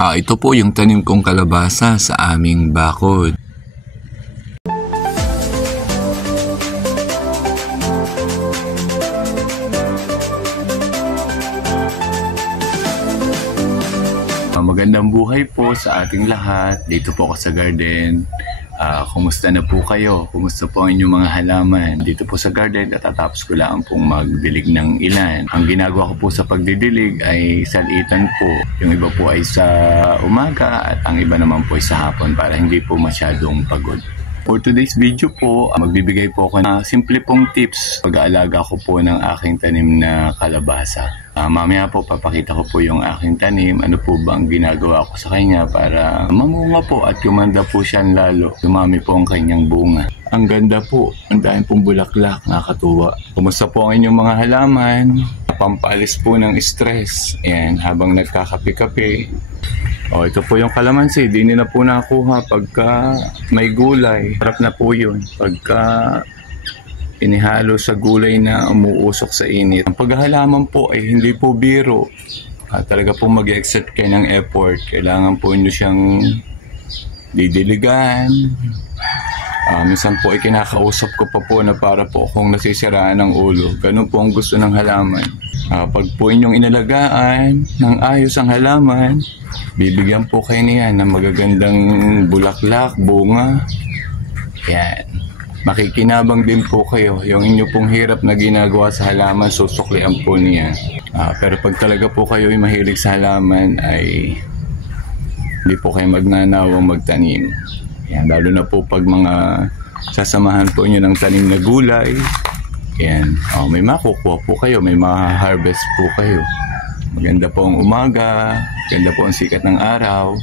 Ito po yung tanim kong kalabasa sa aming bakod. Magandang buhay po sa ating lahat. Dito po ako sa garden. Kumusta na po kayo? Kumusta po ang inyong mga halaman? Dito po sa garden, katatapos ko lang pong magdilig ng ilan. Ang ginagawa ko po sa pagdidilig ay salitan po. Yung iba po ay sa umaga at ang iba naman po ay sa hapon para hindi po masyadong pagod. For today's video po, magbibigay po ako ng simple pong tips pag-aalaga ko po ng aking tanim na kalabasa. Mamaya po papakita ko po yung aking tanim, ano po ba ang ginagawa ko sa kanya para mamunga po at gumanda po siya lalo. Dumami po ang kanyang bunga. Ang ganda po, ang dahil pong bulaklak, nakakatuwa. Kumusta po ang inyong mga halaman? Pampalis po ng stress. Ayan, habang nagkakape-kape. Ito po yung kalamansi, di nila po nakuha pagka may gulay. Harap na po yun. Pagka inihalo sa gulay na umuusok sa init. Ang paghahalaman po ay hindi po biro. Talaga po mag-exert kayo ng effort. Kailangan po nyo siyang didiligan. Minsan po ay kinakausap ko pa po na para po akong nasisiraan ng ulo. Ganun po ang gusto ng halaman. Pag po inyong inalagaan ng ayos ang halaman, bibigyan po kayo niyan ng magagandang bulaklak, bunga. Yan. Makikinabang din po kayo. Yung inyo pong hirap na ginagawa sa halaman, susuklian po niya. Pero pag talaga po kayo ay mahilig sa halaman, ay hindi po kayo magnanawang magtanim. Yan, lalo na po pag mga sasamahan po nyo ng tanim na gulay. Yan. May makukuha po kayo, may ma-harvest po kayo. Maganda po ang umaga, maganda po ang sikat ng araw.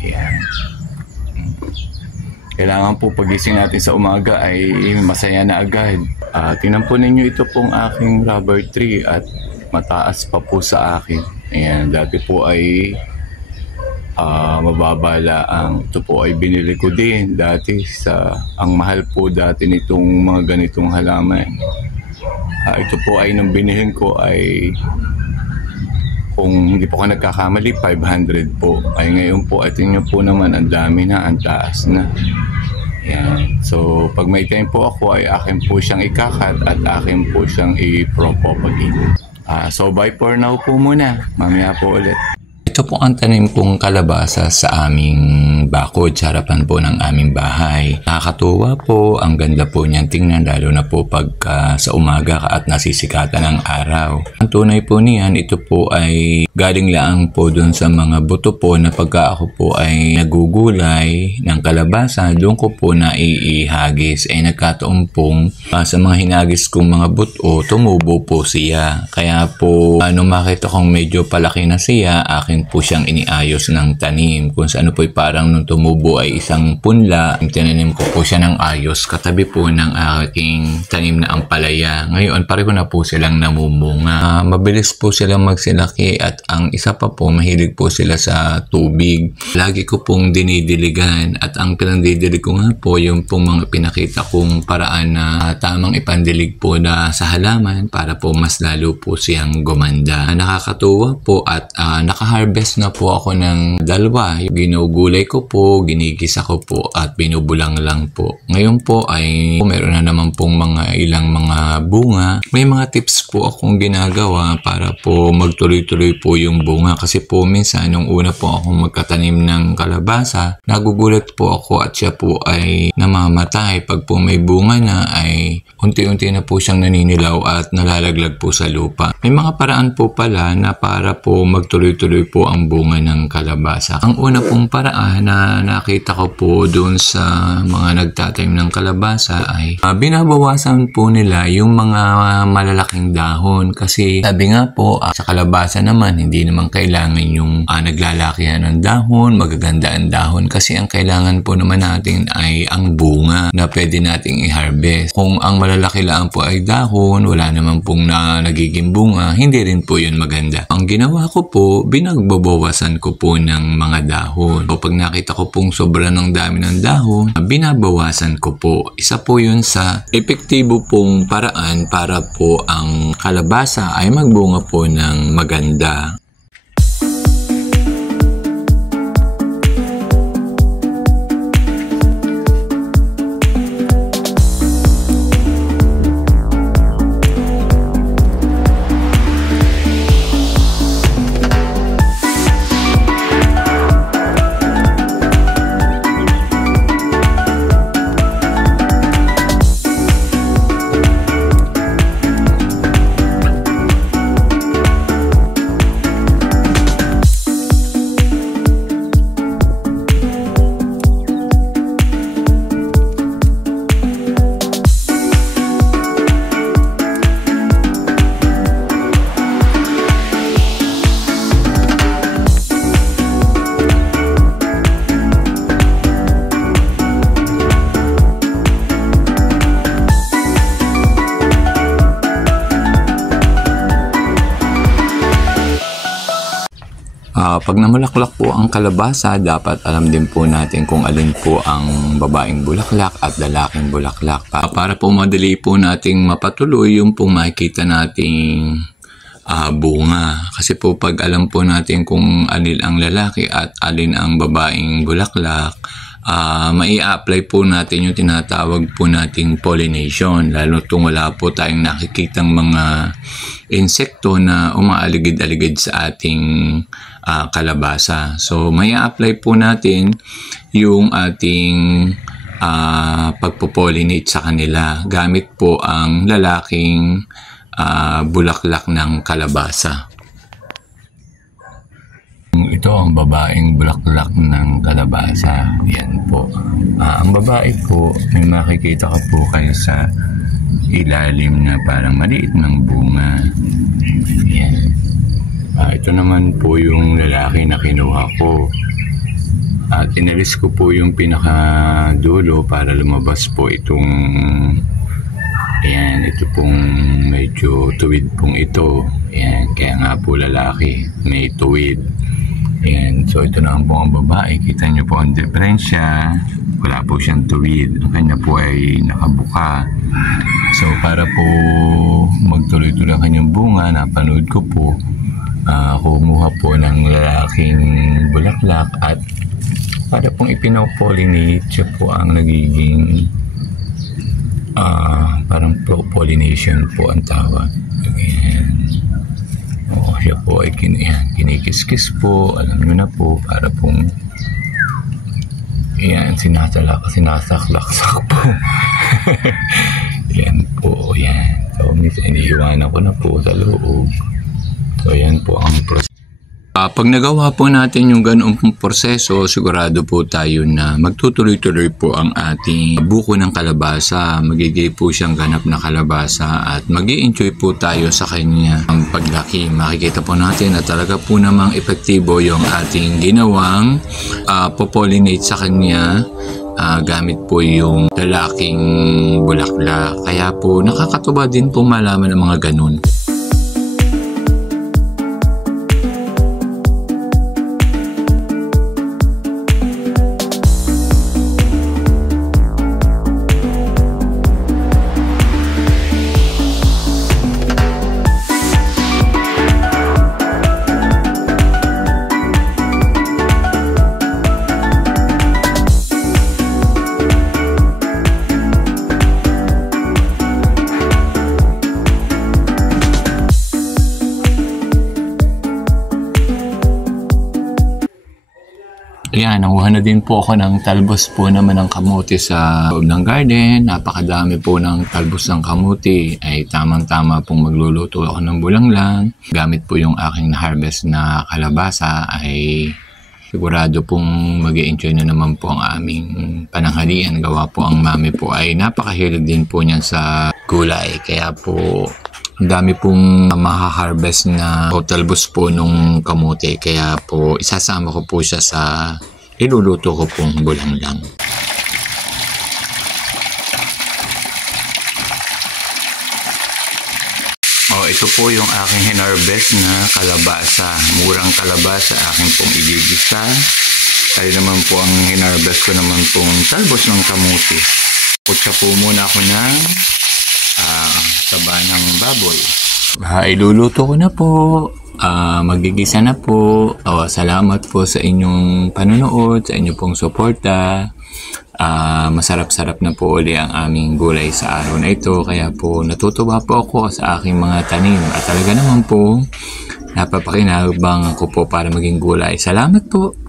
Yan. Kailangan po pagising natin sa umaga ay masaya na agad. Tingnan po ninyo, ito pong aking rubber tree at mataas pa po sa akin. Ayan, dati po ay mababala ang ito po ay binili ko din dati ang mahal po dati nitong mga ganitong halaman. Ito po ay nung binihin ko ay kung hindi po ka nagkakamali 500 po. Ay ngayon po at inyo po naman ang dami na, ang taas na. Yan. So pag may time po ako ay akin po siyang ikakat at akin po siyang i-propagate. So bye for now po muna. Mamaya po ulit. Ito po ang tanim kong kalabasa sa aming bakod sa harapan po ng aming bahay. Nakakatuwa po, ang ganda po niyan tingnan lalo na po pagka sa umaga at nasisikatan ng araw. Ang tunay po niyan, ito po ay galing lang po dun sa mga buto po na pagka ako po ay nagugulay ng kalabasa, doon ko po naiihagis. Ay nagkataon pong sa mga hinagis kong mga buto, tumubo po siya. Kaya po, nung makita kong medyo palaki na siya, akin po siyang iniayos ng tanim. Kung saan po parang nung tumubo ay isang punla, tinanim ko po siya ng ayos katabi po ng aking tanim na ampalaya. Ngayon pareho na po silang namumunga. Mabilis po silang magsilaki at ang isa pa po mahilig po sila sa tubig. Lagi ko pong dinidiligan at ang pinandidilig ko nga po yung pong mga pinakita kong paraan na tamang ipandilig po na sa halaman para po mas lalo po siyang gumanda. Nakakatuwa po at nakaharvest na po ako ng dalawa. Ginugulay ko po, ginigisa ko po at binubulang lang po. Ngayon po ay meron na naman pong ilang mga bunga. May mga tips po akong ginagawa para po magtuloy-tuloy po yung bunga kasi po minsan nung una po akong magkatanim ng kalabasa, nagugulat po ako at siya po ay namamatay. Pag po may bunga na ay unti-unti na po siyang naninilaw at nalalaglag po sa lupa. May mga paraan po pala na para po magtuloy-tuloy po ang bunga ng kalabasa. Ang una pong paraan na nakita ko po doon sa mga nagtatanim ng kalabasa ay binabawasan po nila yung mga malalaking dahon kasi sabi nga po sa kalabasa naman hindi naman kailangan yung naglalakihan ng dahon, magaganda ang dahon kasi ang kailangan po naman natin ay ang bunga na pwede nating i-harvest. Kung ang malalaki lang po ay dahon, wala naman pong nagiging bunga, hindi rin po yun maganda. Ang ginawa ko po, binagbabawasan ko po ng mga dahon. O pag nakita ko pong sobra ng dami ng dahon, binabawasan ko po. Isa po yun sa epektibo pong paraan para po ang kalabasa ay magbunga po ng maganda. Pag namulaklak po ang kalabasa, dapat alam din po natin kung alin po ang babaeng bulaklak at lalaking bulaklak. Para po madali po nating mapatuloy yung pong makikita nating bunga. Kasi po pag alam po natin kung alin ang lalaki at alin ang babaeng bulaklak, mai-apply po natin yung tinatawag po nating pollination, lalo kung wala po tayong nakikitang mga insekto na umaaligid-aligid sa ating kalabasa. So mai-apply po natin yung ating pagpo-pollinate sa kanila gamit po ang lalaking bulaklak ng kalabasa. Ito ang babaeng bulaklak ng kalabasa. Yan po. Ang babae po, may makikita ka po kayo sa ilalim na parang maliit ng bunga. Yan. Ito naman po yung lalaki na kinuha ko. At inalis ko po yung pinakadulo para lumabas po itong ito pong medyo tuwid pong ito. Yan. Kaya nga po lalaki, may tuwid. Ayan, so ito na po ang babae. Kita nyo po ang diferensya. Wala po siyang tuwid. Ang kanya po ay nakabuka. So para po magtuloy-tuloy ang kanyang bunga, napanood ko po, kumuha po ng lalaking bulaklak at para pong ipinopollinate, siya po ang nagiging parang pollination po ang tawag. Ayan. Siya po ay kinikis-kis po, alam nyo na po, para pong sinasaklaksak po. Yan po, yan. So, iniiwanan ko na po sa loob. So, yan po ang proseso. Pag nagawa po natin yung ganoong proseso, sigurado po tayo na magtutuloy-tuloy po ang ating buko ng kalabasa. Magiging po siyang ganap na kalabasa at mag-i-enjoy po tayo sa kanya ang paglaki. Makikita po natin na talaga po namang epektibo yung ating ginawang popollinate sa kanya. Gamit po yung lalaking bulaklak. Kaya po nakakatuwa din po malaman ng mga ganun. Yan, nanguha na din po ako ng talbos po naman ng kamuti sa loob ng garden. Napakadami po ng talbos ng kamuti. Ay tamang-tama pong magluluto ako ng bulanglang. Gamit po yung aking na-harvest na kalabasa ay sigurado pong mag-i-enjoy na naman po ang aming pananghalian. Gawa po ang mami po ay napakahilig din po niyan sa gulay. Kaya po ang dami pong maha-harvest na talbos po nung kamote. Kaya po isasama ko po siya sa iluluto ko pong bulanglang. Ito po yung aking hinarvest na kalabasa. Murang kalabasa aking pong igigisa. Kaya naman po ang hinarvest ko naman pong talbos ng kamote. Putsa po muna ako ng taba ng baboy. Iluluto ko na po. Magigisa na po. Salamat po sa inyong panonood, sa inyong pong suporta. Masarap-sarap na po uli ang aming gulay sa araw na ito. Kaya po natutuwa po ako sa aking mga tanim. At talaga naman po napapakinabang ko po para maging gulay. Salamat po.